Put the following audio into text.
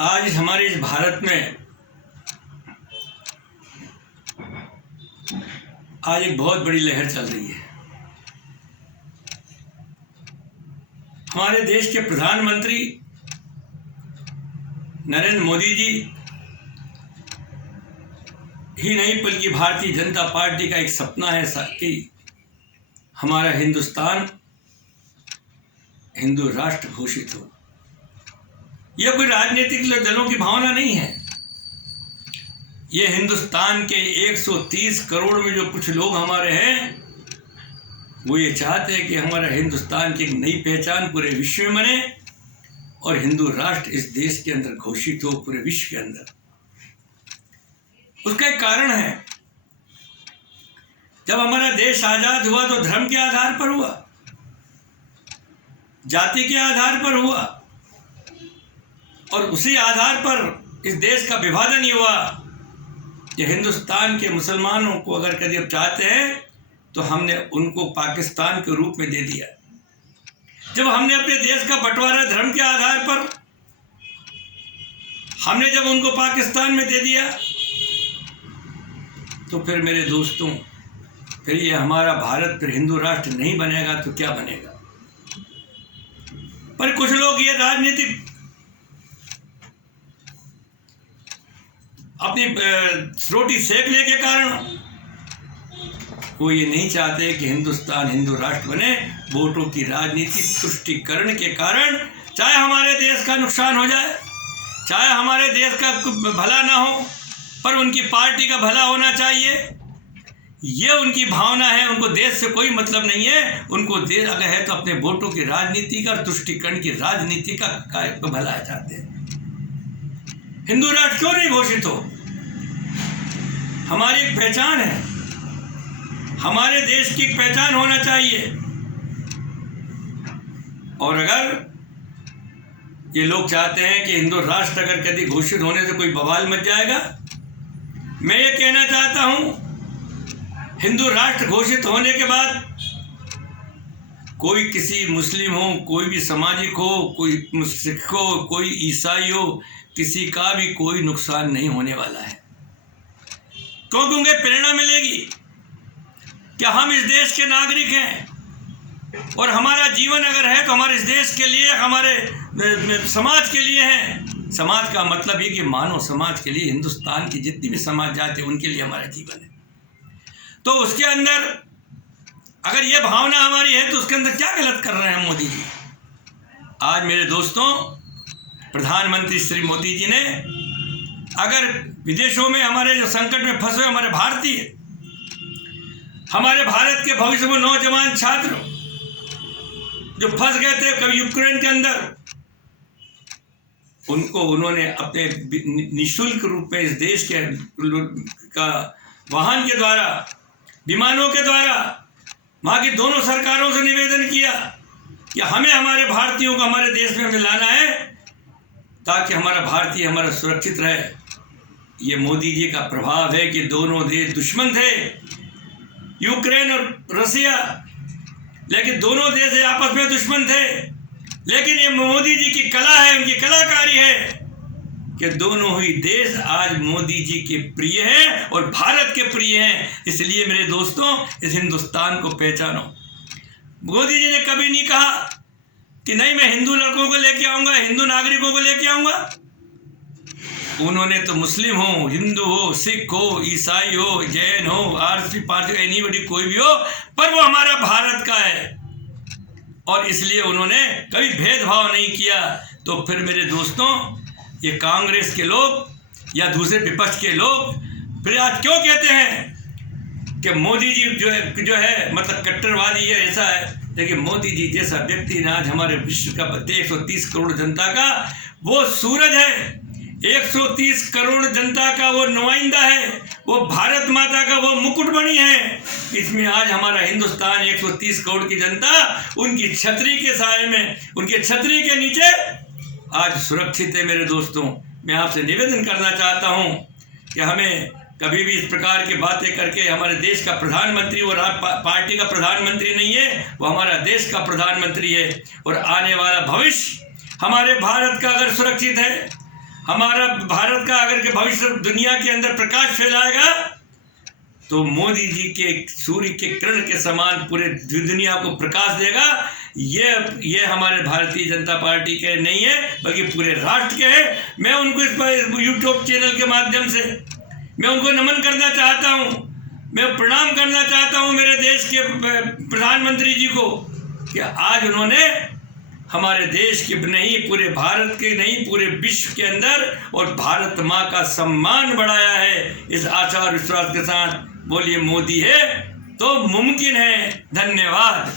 आज हमारे इस भारत में आज एक बहुत बड़ी लहर चल रही है। हमारे देश के प्रधानमंत्री नरेंद्र मोदी जी ही नहीं बल्कि भारतीय जनता पार्टी का एक सपना है कि हमारा हिंदुस्तान हिंदू राष्ट्र घोषित हो। यह कोई राजनीतिक दलों की भावना नहीं है। ये हिंदुस्तान के 130 करोड़ में जो कुछ लोग हमारे हैं वो ये चाहते हैं कि हमारा हिंदुस्तान की एक नई पहचान पूरे विश्व में बने और हिंदू राष्ट्र इस देश के अंदर घोषित हो पूरे विश्व के अंदर। उसका एक कारण है, जब हमारा देश आजाद हुआ तो धर्म के आधार पर हुआ, जाति के आधार पर हुआ और उसी आधार पर इस देश का विभाजन ही हुआ। ये हिंदुस्तान के मुसलमानों को अगर कभी अब चाहते हैं तो हमने उनको पाकिस्तान के रूप में दे दिया। जब हमने अपने देश का बंटवारा धर्म के आधार पर हमने जब उनको पाकिस्तान में दे दिया तो फिर मेरे दोस्तों फिर ये हमारा भारत फिर हिंदू राष्ट्र नहीं बनेगा तो क्या बनेगा। पर कुछ लोग ये राजनीतिक अपनी रोटी सेकने के कारण वो ये नहीं चाहते कि हिंदुस्तान हिंदू राष्ट्र बने। वोटों की राजनीति तुष्टीकरण के कारण चाहे हमारे देश का नुकसान हो जाए, चाहे हमारे देश का भला ना हो, पर उनकी पार्टी का भला होना चाहिए। ये उनकी भावना है। उनको देश से कोई मतलब नहीं है। उनको देश अगर है तो अपने वोटों की राजनीति का, तुष्टीकरण की राजनीति का भला चाहते हैं। हिंदू राष्ट्र क्यों नहीं घोषित हो? हमारी एक पहचान है, हमारे देश की एक पहचान होना चाहिए। और अगर ये लोग चाहते हैं कि हिंदू राष्ट्र अगर कभी घोषित होने से कोई बवाल मच जाएगा, मैं ये कहना चाहता हूं हिंदू राष्ट्र घोषित होने के बाद कोई किसी मुस्लिम हो, कोई भी सामाजिक हो, कोई सिख हो, कोई ईसाई हो, किसी का भी कोई नुकसान नहीं होने वाला है। क्योंकि उन्हें प्रेरणा मिलेगी कि हम इस देश के नागरिक हैं और हमारा जीवन अगर है तो हमारे इस देश के लिए, हमारे समाज के लिए है। समाज का मतलब ये कि मानव समाज के लिए, हिंदुस्तान की जितनी भी समाज जाति है उनके लिए हमारा जीवन है। तो उसके अंदर अगर ये भावना हमारी है तो उसके अंदर क्या गलत कर रहे हैं मोदी जी? आज मेरे दोस्तों, प्रधानमंत्री श्री मोदी जी ने अगर विदेशों में हमारे जो संकट में फंसे हमारे भारतीय, हमारे भारत के भविष्य में नौजवान छात्र जो फंस गए थे कभी यूक्रेन के अंदर, उनको उन्होंने अपने निःशुल्क रूप में इस देश के का वाहन के द्वारा, विमानों के द्वारा वहाँ की दोनों सरकारों से निवेदन किया कि हमें हमारे भारतीयों को हमारे देश में लाना है ताकि हमारा भारतीय हमारा सुरक्षित रहे। ये मोदी जी का प्रभाव है कि दोनों देश दुश्मन थे, यूक्रेन और रसिया, लेकिन दोनों देश आपस में दुश्मन थे। लेकिन ये मोदी जी की कला है, उनकी कलाकारी है कि दोनों ही देश आज मोदी जी के प्रिय हैं और भारत के प्रिय हैं। इसलिए मेरे दोस्तों, इस हिंदुस्तान को पहचानो। मोदी जी ने कभी नहीं कहा कि नहीं मैं हिंदू लड़कों को लेके आऊंगा, हिंदू नागरिकों को लेके आऊंगा। उन्होंने तो मुस्लिम हो, हिंदू हो, सिख हो, ईसाई हो, जैन हो, आरसी पारसी, एनीबडी कोई भी हो, पर वो हमारा भारत का है और इसलिए उन्होंने कभी भेदभाव नहीं किया। तो फिर मेरे दोस्तों, ये कांग्रेस के लोग या दूसरे विपक्ष के लोग फिर आज क्यों कहते हैं कि मोदी जी जो है मतलब कट्टरवादी है, ऐसा है। लेकिन मोदी जी जैसा व्यक्ति ने आज हमारे विश्व का 130 करोड़ जनता का वो सूरज है, 130 करोड़ जनता का वो नुमाइंदा है, वो भारत माता का वो मुकुटमणि है। इसमें आज हमारा हिंदुस्तान 130 करोड़ की जनता उनकी छतरी के साए में, उनके छतरी के नीचे आज सुरक्षित है। मेरे दोस्तों, मैं आपसे निवेदन करना चाहता हूं कि हमें कभी भी इस प्रकार की बातें करके, हमारे देश का प्रधानमंत्री और पार्टी का प्रधानमंत्री नहीं है, वो हमारा देश का प्रधानमंत्री है और आने वाला भविष्य हमारे भारत का अगर सुरक्षित है, हमारा भारत का अगर के भविष्य दुनिया के अंदर प्रकाश फैलाएगा तो मोदी जी के सूर्य के किरण के समान पूरे दुनिया को प्रकाश देगा। ये हमारे भारतीय जनता पार्टी के नहीं है बल्कि पूरे राष्ट्र के है। मैं उनको इस पर यूट्यूब चैनल के माध्यम से मैं उनको नमन करना चाहता हूँ, मैं प्रणाम करना चाहता हूँ मेरे देश के प्रधानमंत्री जी को कि आज उन्होंने हमारे देश के नहीं, पूरे भारत के नहीं, पूरे विश्व के अंदर और भारत माँ का सम्मान बढ़ाया है। इस आशा और विश्वास के साथ बोलिए मोदी है तो मुमकिन है। धन्यवाद।